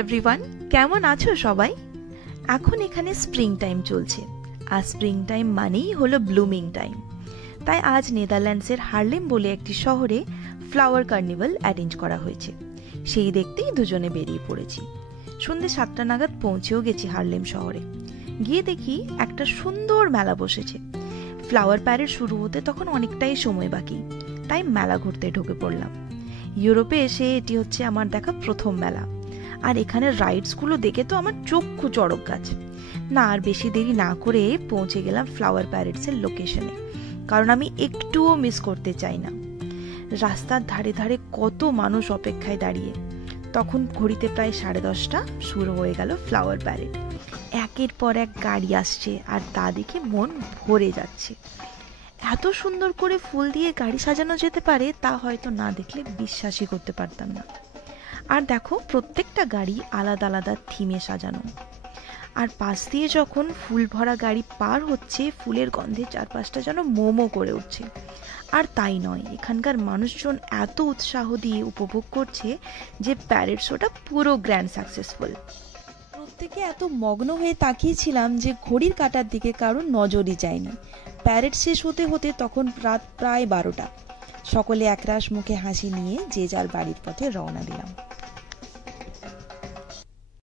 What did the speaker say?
Everyone, কেমন আছো সবাই? এখন এখানে স্প্রিং টাইম চলছে, আর স্প্রিং টাইম মানেই হলো ব্লুমিং টাইম। তাই আজ নেদারল্যান্ডসের হার্লেম বলে একটি শহরে ফ্লাওয়ার কার্নিভাল অ্যারেঞ্জ করা হয়েছে। সেই দেখতেই দুজনে বেরিয়ে পড়েছি। সন্ধ্যে 7টা নাগাদ পৌঁছেও গেছি হার্লেম শহরে। গিয়ে দেখি একটা সুন্দর মেলা বসেছে। ফ্লাওয়ার প্যারেড শুরু হতে তখন অনেকটাই সময় বাকি, তাই মেলা ঘুরতে ঢুকে পড়লাম। ইউরোপে এসে এটি হচ্ছে আমার দেখা প্রথম মেলা, আর এখানে রাইডসগুলো দেখে তো আমার চক্ষু চড়ক গাছ। না আর বেশি দেরি না করে পৌঁছে গেলাম ফ্লাওয়ার প্যারেডসের লোকেশনে, কারণ আমি একটুও মিস করতে চাই না। রাস্তার ধারে ধারে কত মানুষ অপেক্ষায় দাঁড়িয়ে। তখন ঘড়িতে প্রায় 10:30 শুরু হয়ে গেল ফ্লাওয়ার প্যারেড। একের পর এক গাড়ি আসছে, আর তা দেখে মন ভরে যাচ্ছে। এত সুন্দর করে ফুল দিয়ে গাড়ি সাজানো যেতে পারে তা হয়তো না দেখলে বিশ্বাসই করতে পারতাম না। আর দেখো, প্রত্যেকটা গাড়ি আলাদা আলাদা থিমে সাজানো। আর পাশ দিয়ে যখন ফুল ভরা গাড়ি পার হচ্ছে, ফুলের গন্ধে চারপাশটা যেন মোমো করে উঠছে। আর তাই নয়, এখানকার মানুষজন এত উৎসাহ দিয়ে উপভোগ করছে যে প্যারেড শোটা পুরো গ্র্যান্ড সাকসেসফুল। প্রত্যেকে এত মগ্ন হয়ে তাকিয়েছিলাম যে ঘড়ির কাঁটার দিকে কারোর নজরই যায়নি। প্যারেড শেষ হতে হতে তখন রাত প্রায় 12টা। সকলে একরাশ মুখে হাসি নিয়ে যে যার বাড়ির পথে রওনা দিলাম।